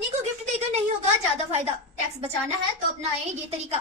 पत्नी को गिफ्ट देकर नहीं होगा ज्यादा फायदा। टैक्स बचाना है तो अपनाएं ये तरीका।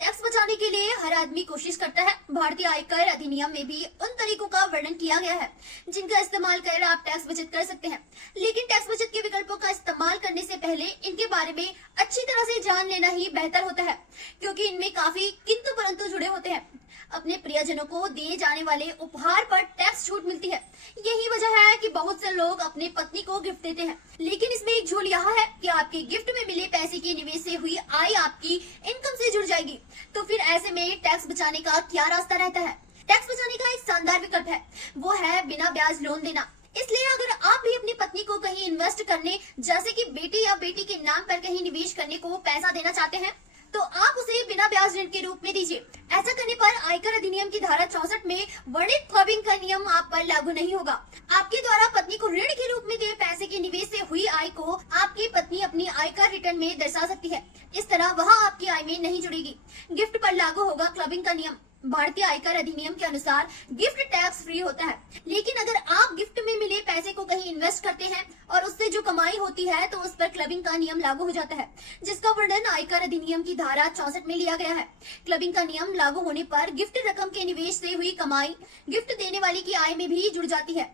टैक्स बचाने के लिए हर आदमी कोशिश करता है। भारतीय आयकर अधिनियम में भी उन तरीकों का वर्णन किया गया है जिनका इस्तेमाल कर आप टैक्स बचत कर सकते हैं। लेकिन टैक्स बचत के विकल्पों का इस्तेमाल करने से पहले इनके बारे में अच्छी तरह से जान लेना ही बेहतर होता है, क्योंकि इनमें काफी किंतु परंतु जुड़े होते हैं। अपने प्रियजनों को दिए जाने वाले उपहार पर टैक्स छूट मिलती है। यही वजह है कि बहुत से लोग अपने पत्नी को गिफ्ट देते हैं। लेकिन इसमें एक झोल यह है कि आपके गिफ्ट में मिले पैसे के निवेश से हुई आय आपकी इनकम से जुड़ जाएगी। तो फिर ऐसे में टैक्स बचाने का क्या रास्ता रहता है? टैक्स बचाने का एक शानदार विकल्प है, वो है बिना ब्याज लोन देना। इसलिए अगर आप भी अपनी पत्नी को कहीं इन्वेस्ट करने, जैसे कि बेटे या बेटी के नाम पर कहीं निवेश करने को पैसा देना चाहते हैं, तो आप उसे बिना ब्याज ऋण के रूप में दीजिए। ऐसा करने पर आयकर अधिनियम की धारा 64 में वर्णित क्लबिंग का नियम आप पर लागू नहीं होगा। आपके द्वारा पत्नी को ऋण के रूप में दिए पैसे के निवेश से हुई आय को आपकी पत्नी अपनी आयकर रिटर्न में दर्शा सकती है। इस तरह वह आपकी आय में नहीं जुड़ेगी। गिफ्ट पर लागू होगा क्लबिंग का नियम। भारतीय आयकर अधिनियम के अनुसार गिफ्ट टैक्स फ्री होता है, लेकिन अगर आप गिफ्ट में मिले पैसे को कहीं इन्वेस्ट करते हैं और उससे जो कमाई होती है तो उस पर क्लबिंग का नियम लागू हो जाता है, जिसका वर्णन आयकर अधिनियम की धारा 64 में लिया गया है। क्लबिंग का नियम लागू होने पर गिफ्ट रकम के निवेश से हुई कमाई गिफ्ट देने वाले की आय में भी जुड़ जाती है।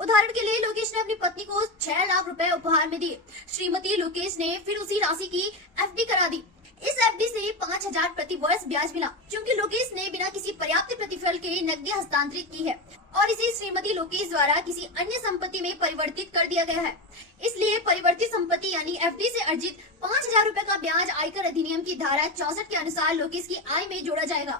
उदाहरण के लिए लोकेश ने अपनी पत्नी को 6 लाख रुपए उपहार में दिए। श्रीमती लोकेश ने फिर उसी राशि की एफडी करा दी। इस एफडी से 5,000 प्रति वर्ष ब्याज मिला, क्योंकि लोकेश ने बिना किसी पर्याप्त प्रतिफल के नकदी हस्तांतरित की है और इसे श्रीमती लोकेश द्वारा किसी अन्य संपत्ति में परिवर्तित कर दिया गया है। इसलिए परिवर्तित संपत्ति यानी एफडी से अर्जित 5,000 रुपए का ब्याज आयकर अधिनियम की धारा 64 के अनुसार लोकेश की आय में जोड़ा जाएगा।